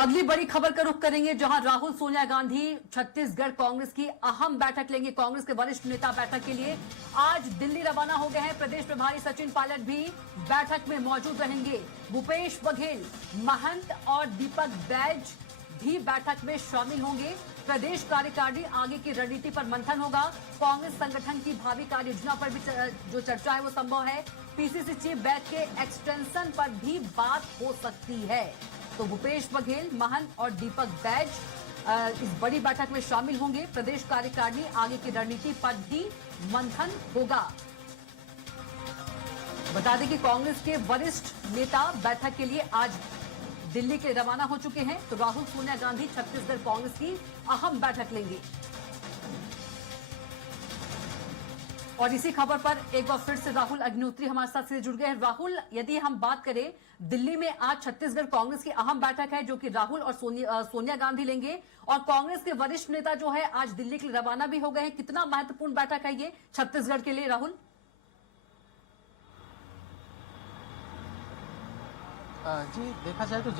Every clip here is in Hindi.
अगली बड़ी खबर का रुख करेंगे, जहां राहुल सोनिया गांधी छत्तीसगढ़ कांग्रेस की अहम बैठक लेंगे। कांग्रेस के वरिष्ठ नेता बैठक के लिए आज दिल्ली रवाना हो गए हैं। प्रदेश प्रभारी सचिन पायलट भी बैठक में मौजूद रहेंगे। भूपेश बघेल, महंत और दीपक बैज भी बैठक में शामिल होंगे। प्रदेश कार्यकारिणी आगे की रणनीति पर मंथन होगा। कांग्रेस संगठन की भावी कार्य योजना पर भी जो चर्चा है वो संभव है। पीसीसी चीफ बैच के एक्सटेंशन पर भी बात हो सकती है। तो भूपेश बघेल, महंत और दीपक बैज इस बड़ी बैठक में शामिल होंगे। प्रदेश कार्यकारिणी आगे की रणनीति पर भी मंथन होगा। बता दें कि कांग्रेस के वरिष्ठ नेता बैठक के लिए आज दिल्ली के रवाना हो चुके हैं। तो राहुल सोनिया गांधी छत्तीसगढ़ कांग्रेस की अहम बैठक लेंगे। और इसी खबर पर एक बार फिर से राहुल अग्निहोत्री हमारे साथ से जुड़ गए हैं। राहुल, यदि हम बात करें, दिल्ली में आज छत्तीसगढ़ कांग्रेस की अहम बैठक है जो कि राहुल और सोनिया गांधी लेंगे, और कांग्रेस के वरिष्ठ नेता जो है आज दिल्ली के लिए रवाना भी हो गए हैं। कितना महत्वपूर्ण बैठक है ये छत्तीसगढ़ के लिए, राहुल? जी, देखा जाए तो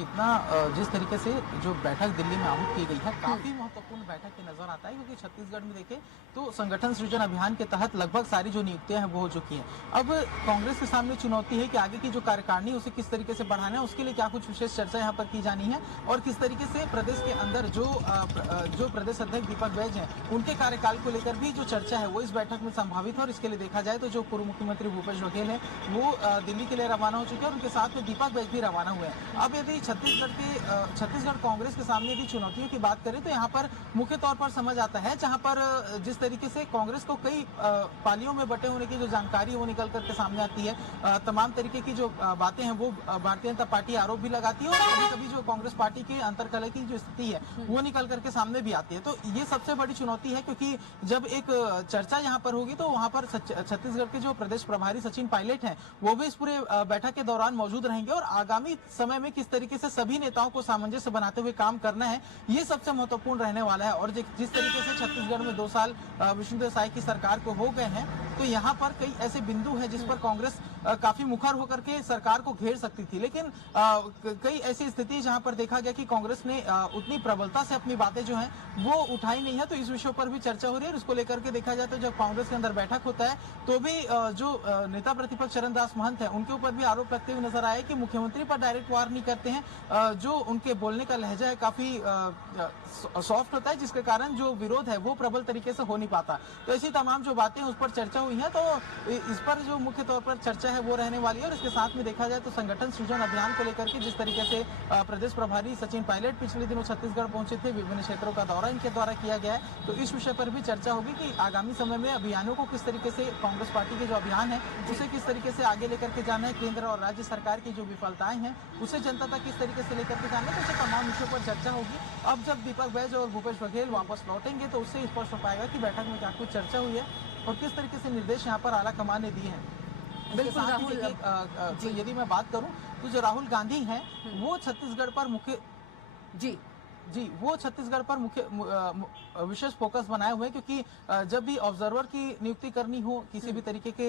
जिस तरीके से जो बैठक दिल्ली में आहूत की गई है, काफी महत्वपूर्ण बैठक की नजर आता है, क्योंकि छत्तीसगढ़ में देखें तो संगठन सृजन अभियान के तहत लगभग सारी जो नियुक्तियां हैं वो हो चुकी हैं। अब कांग्रेस के सामने चुनौती है कि आगे की जो कार्यकारिणी उसे किस तरीके से बढ़ाना है, उसके लिए क्या कुछ विशेष चर्चा यहाँ पर की जानी है, और किस तरीके से प्रदेश के अंदर जो प्रदेश अध्यक्ष दीपक बैज हैं उनके कार्यकाल को लेकर भी जो चर्चा है वो इस बैठक में संभावित है। और इसके लिए देखा जाए तो जो पूर्व मुख्यमंत्री भूपेश बघेल है वो दिल्ली के लिए रवाना हो चुके हैं, और उनके साथ में दीपक बैज भी रवाना हुए हैं। अब यदि छत्तीसगढ़ कांग्रेस के सामने यदि चुनौतियों की बात करें तो यहाँ पर मुख्य तौर पर समझ आता है, जहाँ पर जिस तरीके से कांग्रेस को कई पालियों में बटे होने की जो जानकारी है वो निकल करके सामने आती है। तमाम तरीके की जो बातें हैं वो भारतीय जनता पार्टी आरोप भी लगाती है, और कभी कभी जो कांग्रेस पार्टी की अंतर्कलह की जो स्थिति है वो निकल करके सामने भी आती है। तो ये सबसे बड़ी चुनौती है, क्योंकि जब एक चर्चा यहाँ पर होगी तो वहाँ पर छत्तीसगढ़ के जो प्रदेश प्रभारी सचिन पायलट हैं वो भी इस पूरे बैठक के दौरान मौजूद रहेंगे, और आगामी समय में किस तरीके से सभी नेताओं को सामंजस्य बनाते हुए काम करना है ये सबसे महत्वपूर्ण रहने वाला है। और जिस तरीके से छत्तीसगढ़ में 2 साल विष्णुदेव साय की सरकार को हो गए हैं, तो यहाँ पर कई ऐसे बिंदु हैं जिस पर कांग्रेस काफी मुखर होकर के सरकार को घेर सकती थी, लेकिन कई ऐसी स्थिति जहां पर देखा गया कि कांग्रेस ने उतनी प्रबलता से अपनी बातें जो हैं वो उठाई नहीं है। तो इस विषय पर भी चर्चा हो रही है, और इसको लेकर के देखा जाए तो जब कांग्रेस के अंदर बैठक होता है तो भी जो नेता प्रतिपक्ष चरणदास महंत है उनके ऊपर भी आरोप लगते हुए नजर आए कि मुख्यमंत्री पर डायरेक्ट वार नहीं करते हैं, जो उनके बोलने का लहजा है काफी सॉफ्ट होता है, जिसके कारण जो विरोध है वो प्रबल तरीके से हो नहीं पाता। तो ऐसी तमाम जो बातें उस पर चर्चा हुई है, तो इस पर जो मुख्य तौर पर चर्चा है वो रहने वाली है। और इसके साथ में देखा जाए तो संगठन सृजन अभियान को लेकर के जिस तरीके से प्रदेश प्रभारी सचिन पायलट पिछले दिनों छत्तीसगढ़ पहुंचे थे, विभिन्न क्षेत्रों का दौरा इनके द्वारा किया गया है, तो इस विषय पर भी चर्चा होगी कि आगामी समय में अभियानों को किस तरीके से कांग्रेस पार्टी के जो अभियान है उसे किस तरीके से आगे लेकर के जाना है, केंद्र और राज्य सरकार की जो विफलताएं हैं उसे जनता तक किस तरीके से लेकर के जाना है, तो तमाम विषयों पर चर्चा होगी। अब जब दीपक बैज और भूपेश बघेल वापस लौटेंगे तो उससे स्पष्ट हो पाएगा कि बैठक में क्या कुछ चर्चा हुई है और किस तरीके से निर्देश यहाँ पर आला कमान ने दिए हैं। बिल्कुल राहुल, तो यदि मैं बात करूं तो जो राहुल गांधी हैं वो छत्तीसगढ़ पर वो छत्तीसगढ़ पर मुख्य विशेष फोकस बनाए हुए हैं, क्योंकि जब भी ऑब्जर्वर की नियुक्ति करनी हो, किसी भी तरीके के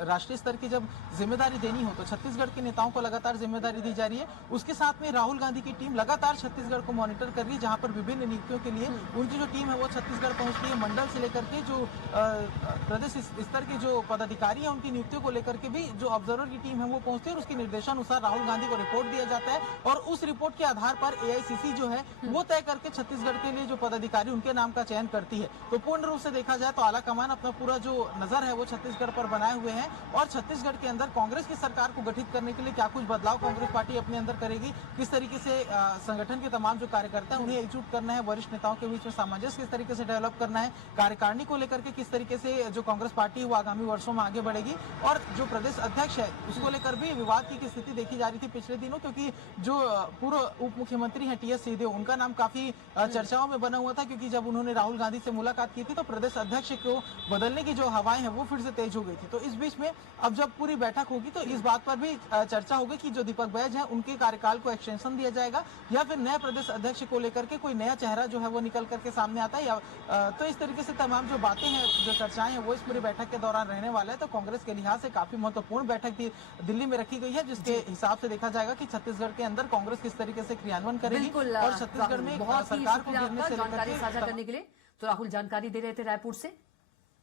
राष्ट्रीय स्तर की जब जिम्मेदारी देनी हो तो छत्तीसगढ़ के नेताओं को लगातार जिम्मेदारी दी जा रही है। उसके साथ में राहुल गांधी की टीम लगातार छत्तीसगढ़ को मॉनिटर कर रही है, जहां पर विभिन्न नियुक्तियों के लिए उनकी जो टीम है वो छत्तीसगढ़ पहुंचती है। मंडल से लेकर के जो प्रदेश स्तर के जो पदाधिकारी हैं उनकी नियुक्तियों को लेकर के भी जो ऑब्जर्वर की टीम है वो पहुंचती है, और उसके निर्देशानुसार राहुल गांधी को रिपोर्ट दिया जाता है, और उस रिपोर्ट के आधार पर AICC जो है वो तय करके छत्तीसगढ़ के लिए जो पदाधिकारी उनके नाम का चयन करती है। तो पूर्ण रूप से देखा जाए तो आला कमान अपना पूरा जो नजर है वो छत्तीसगढ़ पर बनाए हुए हैं, और छत्तीसगढ़ के अंदर कांग्रेस की सरकार को गठित करने के लिए क्या कुछ बदलाव कांग्रेस पार्टी अपने अंदर करेगी, किस तरीके से संगठन के तमाम जो कार्यकर्ता हैं उन्हें एकजुट करना है, वरिष्ठ नेताओं के बीच में सामंजस्य किस तरीके से डेवलप करना है, कार्यकारिणी को लेकर के किस तरीके से जो कांग्रेस पार्टी है वो आगामी वर्षों में आगे बढ़ेगी, और जो प्रदेश अध्यक्ष है उसको लेकर भी विवाद की स्थिति देखी जा रही थी पिछले दिनों, क्योंकि जो पूर्व उप मुख्यमंत्री है TS सिंहदेव उनका नाम काफी चर्चाओं में बना हुआ था, क्योंकि जब उन्होंने राहुल गांधी से मुलाकात की थी तो प्रदेश अध्यक्ष को बदलने की जो हवाएं हैं वो फिर से तेज हो गई थी। तो इस बीच में अब जब पूरी बैठक होगी तो इस बात पर भी चर्चा होगी कि जो दीपक बैज हैं उनके कार्यकाल को एक्सटेंशन दिया जाएगा, या फिर नए प्रदेश अध्यक्ष को लेकर के कोई नया चेहरा जो है वो निकल करके सामने आता है, या तो इस तरीके से तमाम जो बातें हैं, जो चर्चाएं हैं वो इस पूरी बैठक के दौरान रहने वाला है। तो कांग्रेस के लिहाज से काफी महत्वपूर्ण बैठक दिल्ली में रखी गई है, जिसके हिसाब से देखा जाएगा कि छत्तीसगढ़ के अंदर कांग्रेस किस तरीके से क्रियान्वयन करेगी बिल्कुल और छत्तीसगढ़ में बहुत ही सरकार को शुक्रिया गिरने आपका से लेकर जानकारी के साझा करने के लिए। तो राहुल जानकारी दे रहे थे रायपुर से।